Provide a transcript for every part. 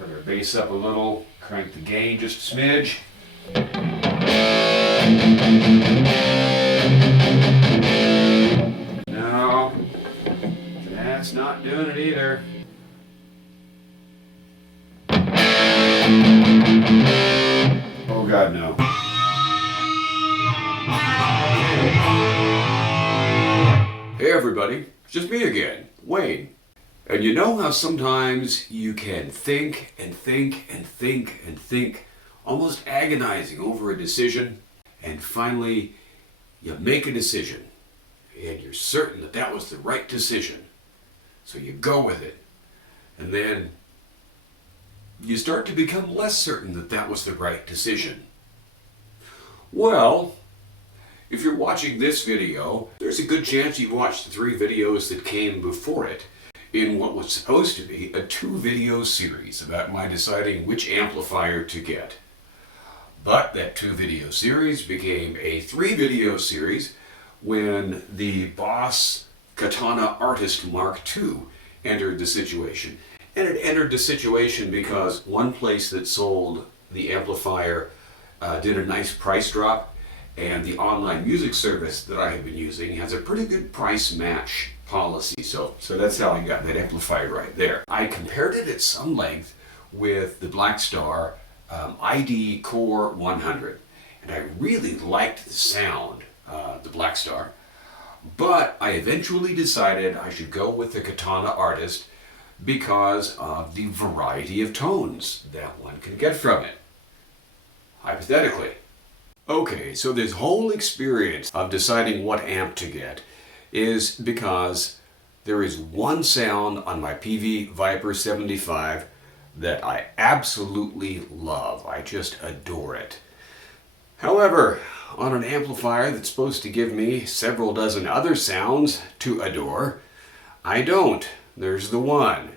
Turn our bass up a little, crank the gain just a smidge. No, that's not doing it either. Oh God, no. Hey everybody, it's just me again, Wayne. And you know how sometimes you can think and think and think and think, almost agonizing over a decision, and finally you make a decision, and you're certain that that was the right decision. So you go with it, and then you start to become less certain that that was the right decision. Well, if you're watching this video, there's a good chance you've watched the 3 videos that came before it in what was supposed to be a 2-video series about my deciding which amplifier to get. But that 2-video series became a 3-video series when the Boss Katana Artist Mark II entered the situation. And it entered the situation because one place that sold the amplifier did a nice price drop, and the online music service that I have been using has a pretty good price match policy. So that's how I got that amplifier right there. I compared it at some length with the Blackstar ID Core 100, and I really liked the sound, the Blackstar, but I eventually decided I should go with the Katana Artist because of the variety of tones that one can get from it, hypothetically. Okay, so this whole experience of deciding what amp to get is because there is one sound on my PV Viper 75 that I absolutely love. I just adore it. However, on an amplifier that's supposed to give me several dozen other sounds to adore, I don't. There's the one.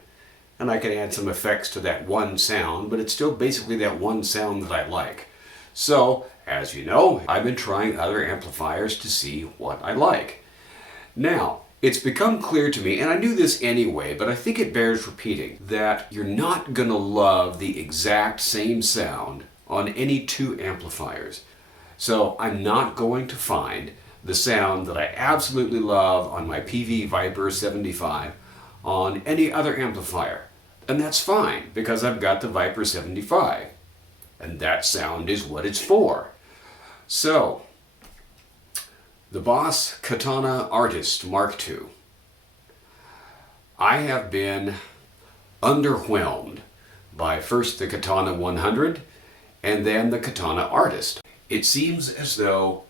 And I can add some effects to that one sound, but it's still basically that one sound that I like. So, as you know, I've been trying other amplifiers to see what I like. Now, it's become clear to me, and I knew this anyway, but I think it bears repeating, that you're not going to love the exact same sound on any 2 amplifiers. So I'm not going to find the sound that I absolutely love on my PV Viper 75 on any other amplifier. And that's fine, because I've got the Viper 75. And that sound is what it's for. So, the Boss Katana Artist Mark II. I have been underwhelmed by first the Katana 100 and then the Katana Artist. It seems as though,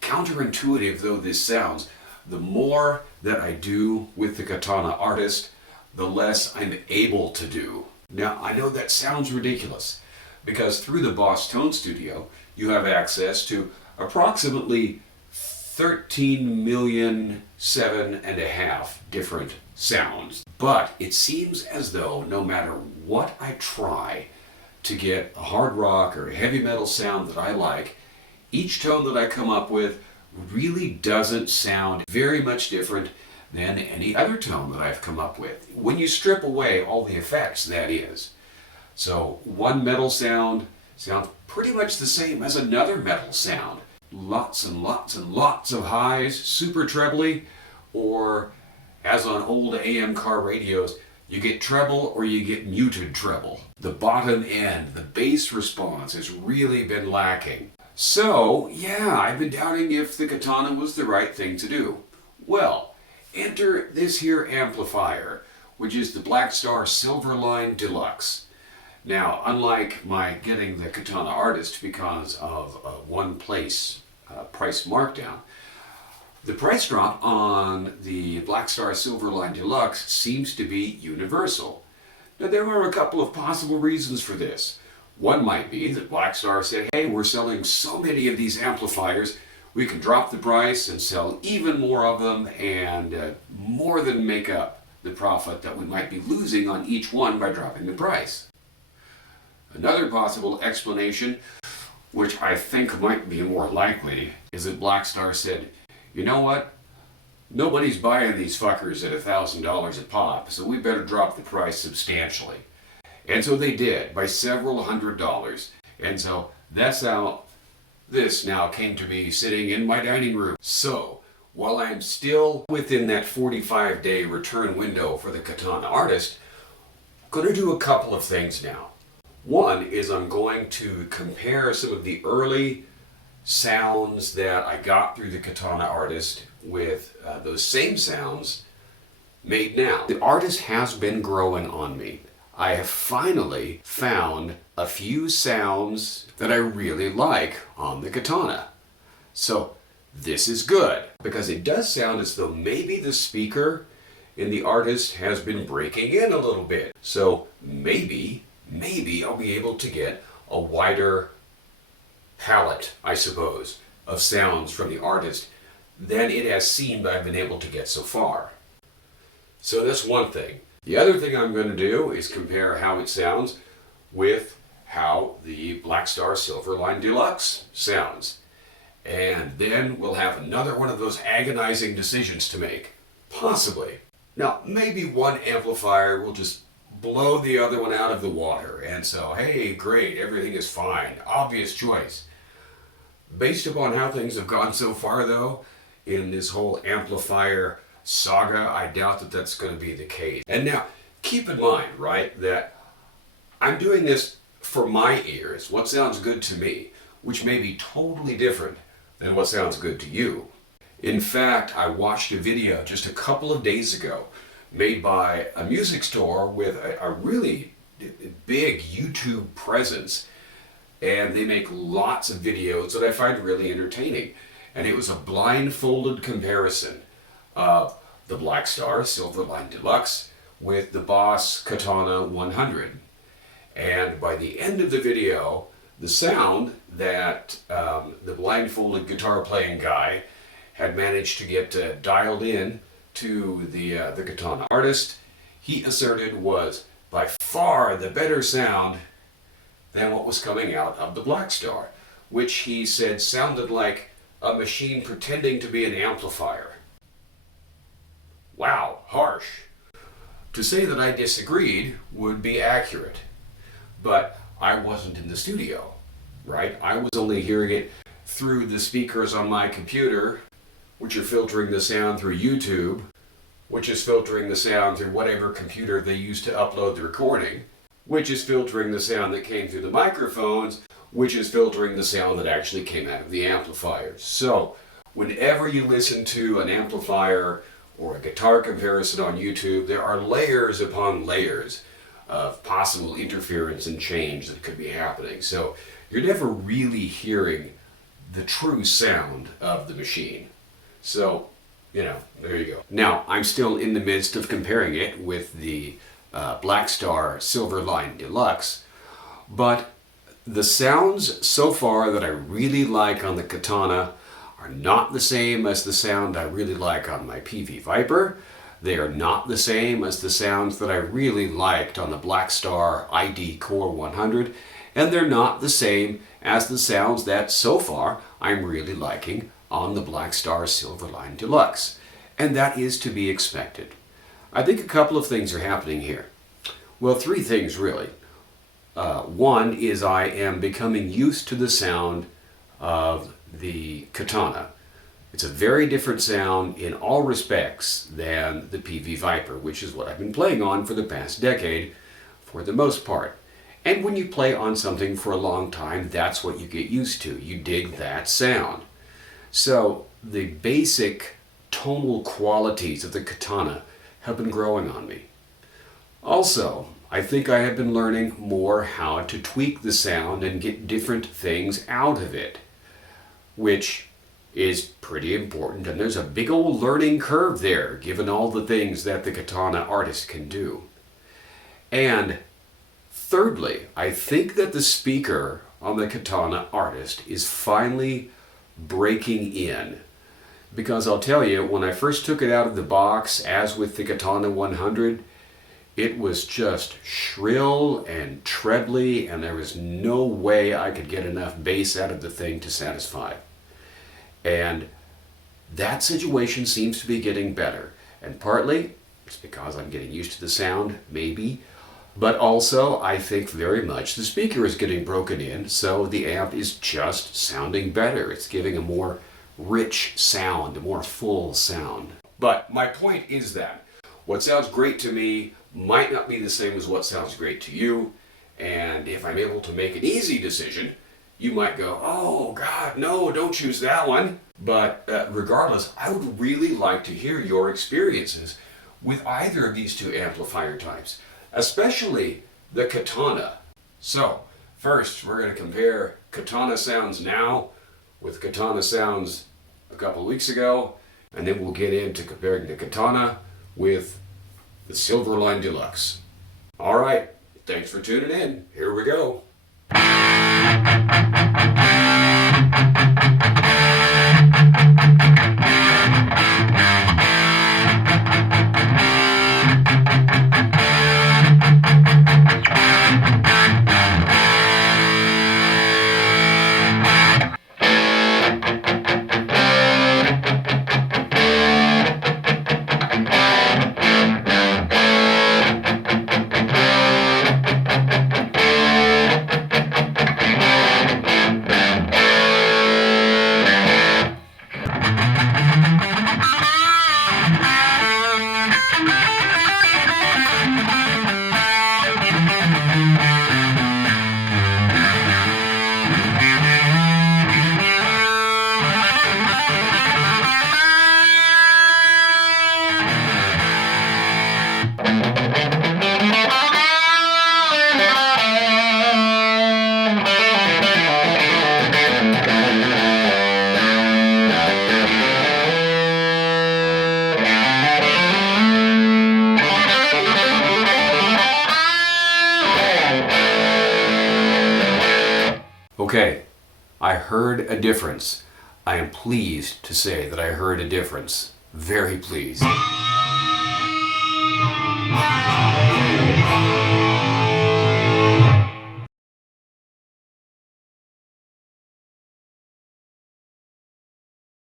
counterintuitive though this sounds, the more that I do with the Katana Artist, the less I'm able to do. Now, I know that sounds ridiculous, because through the Boss Tone Studio, you have access to approximately 13,000,007.5 different sounds. But it seems as though no matter what I try to get a hard rock or a heavy metal sound that I like, each tone that I come up with really doesn't sound very much different than any other tone that I've come up with. When you strip away all the effects, that is. So one metal sound sounds pretty much the same as another metal sound. Lots and lots and lots of highs, super trebly, or as on old AM car radios, you get treble or you get muted treble. The bottom end, the bass response has really been lacking. So, yeah, I've been doubting if the Katana was the right thing to do. Well, enter this here amplifier, which is the Blackstar Silverline Deluxe. Now, unlike my getting the Katana Artist because of a one-place price markdown, the price drop on the Blackstar Silverline Deluxe seems to be universal. Now, there are a couple of possible reasons for this. One might be that Blackstar said, hey, we're selling so many of these amplifiers, we can drop the price and sell even more of them and more than make up the profit that we might be losing on each one by dropping the price. Another possible explanation, which I think might be more likely, is that Blackstar said, you know what? Nobody's buying these fuckers at $1,000 a pop, so we better drop the price substantially. And so they did, by several $100s. And so that's how this now came to be sitting in my dining room. So, while I'm still within that 45-day return window for the Katana Artist, I'm going to do a couple of things now. One is I'm going to compare some of the early sounds that I got through the Katana Artist with those same sounds made now. The artist has been growing on me. I have finally found a few sounds that I really like on the Katana. So this is good, because it does sound as though maybe the speaker in the artist has been breaking in a little bit. So maybe I'll be able to get a wider palette, I suppose, of sounds from the artist than it has seemed I've been able to get so far. So that's one thing. The other thing I'm going to do is compare how it sounds with how the Blackstar Silverline Deluxe sounds. And then we'll have another one of those agonizing decisions to make. Possibly. Now, maybe one amplifier will just blow the other one out of the water. And so, hey, great, everything is fine. Obvious choice. Based upon how things have gone so far, though, in this whole amplifier saga, I doubt that that's going to be the case. And now, keep in mind, right, that I'm doing this for my ears, what sounds good to me, which may be totally different than what sounds good to you. In fact, I watched a video just a couple of days ago made by a music store with a really big YouTube presence, and they make lots of videos that I find really entertaining. And it was a blindfolded comparison of the Blackstar Silverline Deluxe with the Boss Katana 100. And by the end of the video, the sound that the blindfolded guitar playing guy had managed to get dialed in to the Katana Artist, he asserted was by far the better sound than what was coming out of the Blackstar, which he said sounded like a machine pretending to be an amplifier. Wow, harsh. To say that I disagreed would be accurate, but I wasn't in the studio, right? I was only hearing it through the speakers on my computer, which are filtering the sound through YouTube, which is filtering the sound through whatever computer they used to upload the recording, which is filtering the sound that came through the microphones, which is filtering the sound that actually came out of the amplifiers. So, whenever you listen to an amplifier or a guitar comparison on YouTube, there are layers upon layers of possible interference and change that could be happening. So, you're never really hearing the true sound of the machine. So, there you go. Now, I'm still in the midst of comparing it with the Blackstar Silverline Deluxe, but the sounds so far that I really like on the Katana are not the same as the sound I really like on my PV Viper. They are not the same as the sounds that I really liked on the Blackstar ID Core 100, and they're not the same as the sounds that so far I'm really liking on the Blackstar Silverline Deluxe. And that is to be expected. I think a couple of things are happening here. Well, three things really. One is I am becoming used to the sound of the Katana. It's a very different sound in all respects than the PV Viper, which is what I've been playing on for the past decade for the most part. And when you play on something for a long time, that's what you get used to. You dig that sound. So the basic tonal qualities of the Katana have been growing on me. Also, I think I have been learning more how to tweak the sound and get different things out of it, which is pretty important, and there's a big old learning curve there, given all the things that the Katana Artist can do. And thirdly, I think that the speaker on the Katana Artist is finally breaking in. Because I'll tell you, when I first took it out of the box, as with the Katana 100, it was just shrill and trebly, and there was no way I could get enough bass out of the thing to satisfy. And that situation seems to be getting better. And partly, it's because I'm getting used to the sound, maybe, But also, I think very much the speaker is getting broken in, so the amp is just sounding better. It's giving a more rich sound, a more full sound. But my point is that what sounds great to me might not be the same as what sounds great to you. And if I'm able to make an easy decision, you might go, oh God, no, don't choose that one. But regardless, I would really like to hear your experiences with either of these two amplifier types, especially the Katana. So first, we're going to compare Katana sounds now with Katana sounds a couple weeks ago, and then we'll get into comparing the Katana with the Silverline Deluxe. All right, thanks for tuning in. Here we go. Okay, I heard a difference. I am pleased to say that I heard a difference. Very pleased.